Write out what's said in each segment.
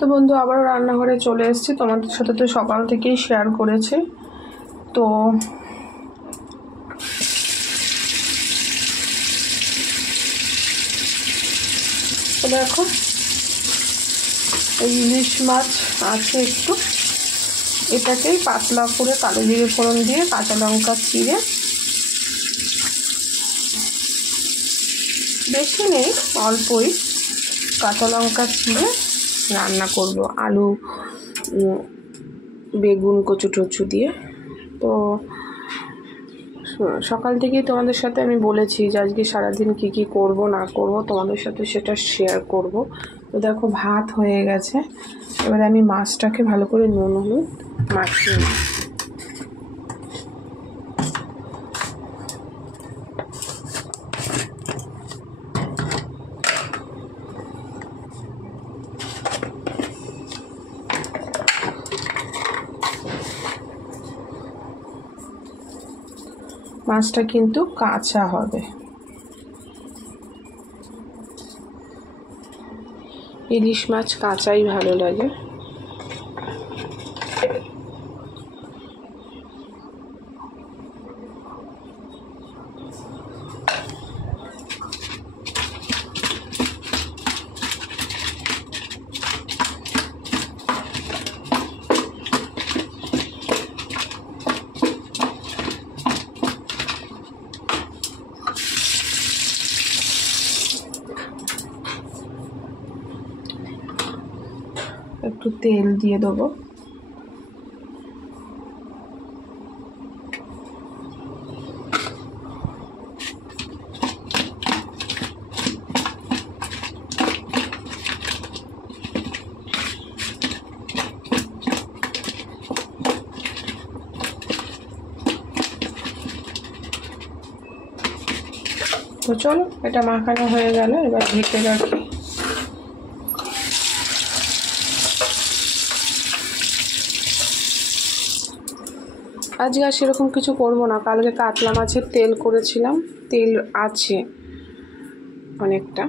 তো বন্ধু আবারও রান্নাঘরে চলে এসেছি। তোমাদের সাথে তো সকাল থেকেই শেয়ার করেছি। তো দেখো এই ইলিশ মাছ আছে একটু, এটাকেই পাতলা করে কালো জিরে ফোড়ন দিয়ে কাঁচা লঙ্কা চিড়ে, বেশি নেই অল্পই কাঁচা লঙ্কা চিড়ে রান্না করব, আলু বেগুন কচু টচু দিয়ে। তো সকাল থেকেই তোমাদের সাথে আমি বলেছি যে আজকে সারাদিন কী কী করব না করব তোমাদের সাথে সেটা শেয়ার করব। তো দেখো ভাত হয়ে গেছে, এবারে আমি মাছটাকে ভালো করে নুন হলুদ মাখিয়ে নিই। মাছটা কিন্তু কাঁচা হবে, ইলিশ মাছ কাঁচাই ভালো লাগে। একটু তেল দিয়ে দেবো, তো চলো এটা মাখানো হয়ে গেল, এবার ঢেকে রাখি। আজকে আর সেরকম কিছু করবো না, কালকে কাতলা মাছের তেল করেছিলাম, তেল আছে অনেকটা,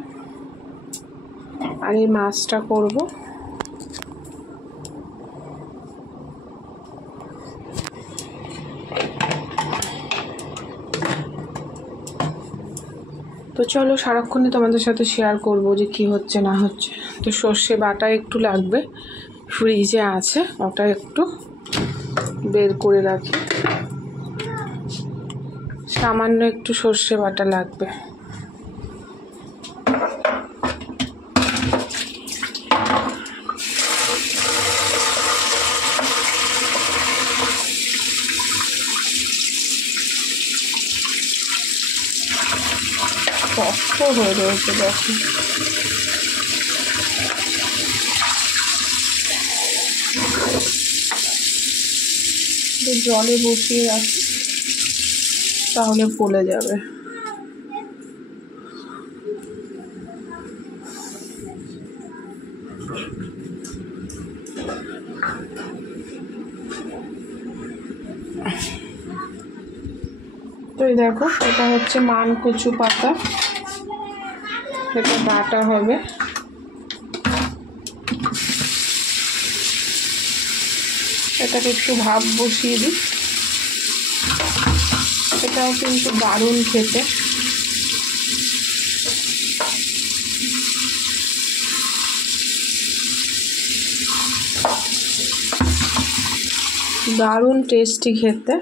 আর এই মাছটা করব। তো চলো সারাক্ষণে তোমাদের সাথে শেয়ার করব যে কি হচ্ছে না হচ্ছে। তো সর্ষে বাটা একটু লাগবে, ফ্রিজে আছে, ওটা একটু বের করে রাখি। সামান্য একটু সর্ষে বাটা লাগবে। শক্ত হয়ে রয়েছে দেখো, জলে বসিয়ে রাখি তাহলে গলে যাবে। তো এই দেখো এটা হচ্ছে মানকচু পাতা, এটা বাটা হবে। এটাকে একটু ভাপ বসিয়ে দিই, এটাও কিন্তু দারুণ খেতে। দারুণ টেস্টি খেতে।